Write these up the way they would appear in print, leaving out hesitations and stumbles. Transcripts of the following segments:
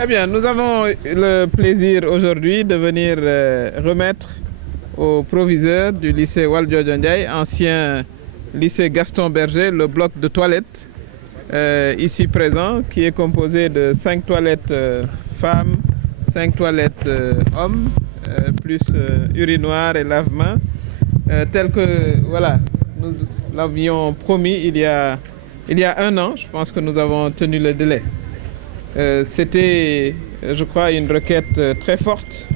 Eh bien, nous avons le plaisir aujourd'hui de venir remettre au proviseur du lycée Valdiodio Ndiaye, ancien lycée Gaston Berger, le bloc de toilettes ici présent, qui est composé de 5 toilettes femmes, 5 toilettes hommes, plus urinoir et lave-mains, tel que voilà, nous l'avions promis il y a 1 an. Je pense que nous avons tenu le délai. C'était, je crois, une requête très forte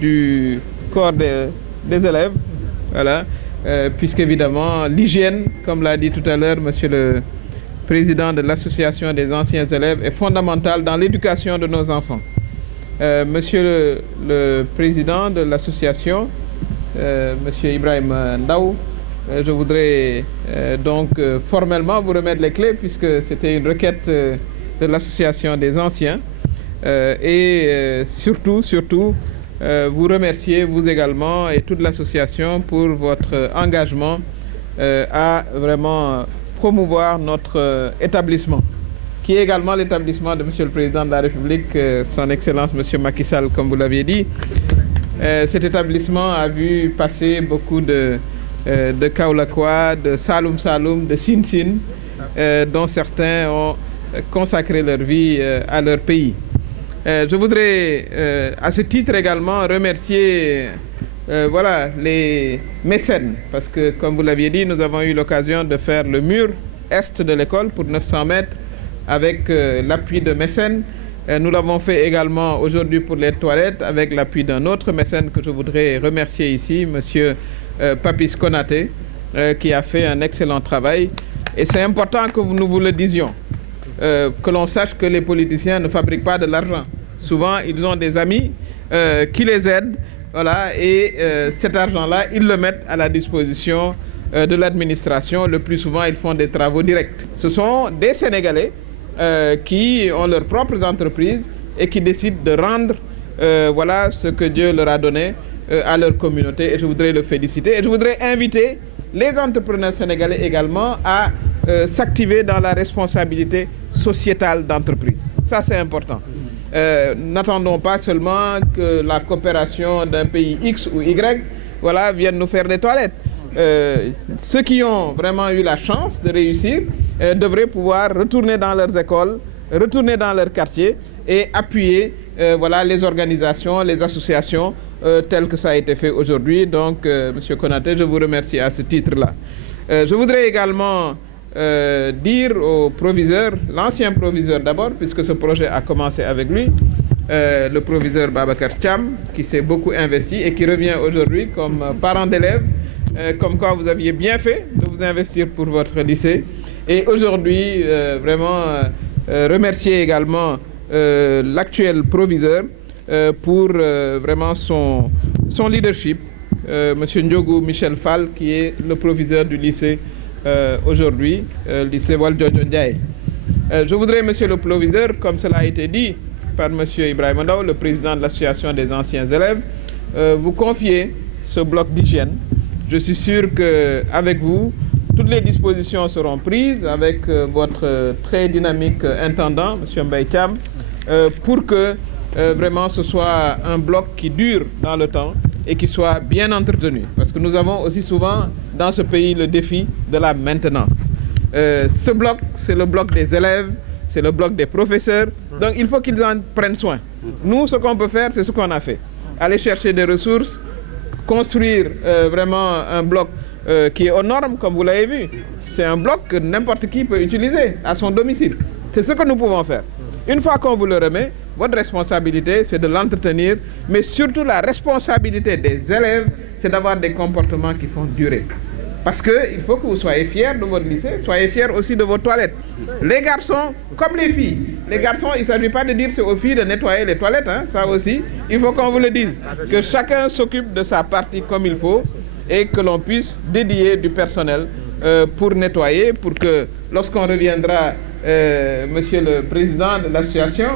du corps des élèves, voilà, puisqu'évidemment l'hygiène, comme l'a dit tout à l'heure monsieur le président de l'association des anciens élèves, est fondamentale dans l'éducation de nos enfants. Monsieur le président de l'association, monsieur Ibrahim Ndaw, je voudrais donc formellement vous remettre les clés, puisque c'était une requête de l'association des anciens, et surtout vous remercier, vous également, et toute l'association pour votre engagement à vraiment promouvoir notre établissement, qui est également l'établissement de monsieur le président de la République, son Excellence monsieur Macky Sall, comme vous l'aviez dit. Cet établissement a vu passer beaucoup de Kaolackois, de Saloum Saloum, de Sine Sine, dont certains ont consacré leur vie à leur pays. Je voudrais à ce titre également remercier voilà, les mécènes, parce que comme vous l'aviez dit, nous avons eu l'occasion de faire le mur est de l'école pour 900 mètres avec l'appui de mécènes. Nous l'avons fait également aujourd'hui pour les toilettes avec l'appui d'un autre mécène que je voudrais remercier ici, monsieur Papis Konaté, qui a fait un excellent travail. Et c'est important que nous vous le disions. Que l'on sache que les politiciens ne fabriquent pas de l'argent. Souvent, ils ont des amis qui les aident, voilà, et cet argent-là, ils le mettent à la disposition de l'administration. Le plus souvent, ils font des travaux directs. Ce sont des Sénégalais qui ont leurs propres entreprises et qui décident de rendre voilà, ce que Dieu leur a donné à leur communauté. Et je voudrais le féliciter. Et je voudrais inviter les entrepreneurs sénégalais également à s'activer dans la responsabilité sociétale d'entreprise. Ça, c'est important. N'attendons pas seulement que la coopération d'un pays X ou Y, voilà, vienne nous faire des toilettes. Ceux qui ont vraiment eu la chance de réussir devraient pouvoir retourner dans leurs écoles, retourner dans leurs quartiers et appuyer voilà, les organisations, les associations telles que ça a été fait aujourd'hui. Donc, monsieur Konaté, je vous remercie à ce titre-là. Je voudrais également dire au proviseur, l'ancien proviseur d'abord, puisque ce projet a commencé avec lui, le proviseur Babacar Thiam, qui s'est beaucoup investi et qui revient aujourd'hui comme parent d'élèves, comme quoi vous aviez bien fait de vous investir pour votre lycée. Et aujourd'hui, vraiment remercier également l'actuel proviseur pour vraiment son leadership, monsieur Ndiogou Michel Fall, qui est le proviseur du lycée aujourd'hui, lycée Valdiodio Ndiaye. Je voudrais, monsieur le proviseur, comme cela a été dit par monsieur Ibrahim Ndaw, le président de l'association des anciens élèves, vous confier ce bloc d'hygiène. Je suis sûr qu'avec vous, toutes les dispositions seront prises avec votre très dynamique intendant, monsieur Mbaye Thiam, pour que vraiment ce soit un bloc qui dure dans le temps et qui soit bien entretenu. Parce que nous avons aussi souvent dans ce pays le défi de la maintenance. Ce bloc, c'est le bloc des élèves, c'est le bloc des professeurs. Donc il faut qu'ils en prennent soin. Nous, ce qu'on peut faire, c'est ce qu'on a fait. Aller chercher des ressources, construire vraiment un bloc qui est aux normes, comme vous l'avez vu. C'est un bloc que n'importe qui peut utiliser à son domicile. C'est ce que nous pouvons faire. Une fois qu'on vous le remet, votre responsabilité, c'est de l'entretenir, mais surtout la responsabilité des élèves, c'est d'avoir des comportements qui font durer. Parce qu'il faut que vous soyez fiers de votre lycée, soyez fiers aussi de vos toilettes. Les garçons, comme les filles. Les garçons, il ne s'agit pas de dire c'est aux filles de nettoyer les toilettes, hein, ça aussi, il faut qu'on vous le dise. Que chacun s'occupe de sa partie comme il faut et que l'on puisse dédier du personnel pour nettoyer, pour que lorsqu'on reviendra, monsieur le président de l'association,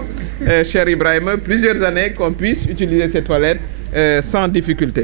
cher Ibrahim, plusieurs années qu'on puisse utiliser ces toilettes sans difficulté.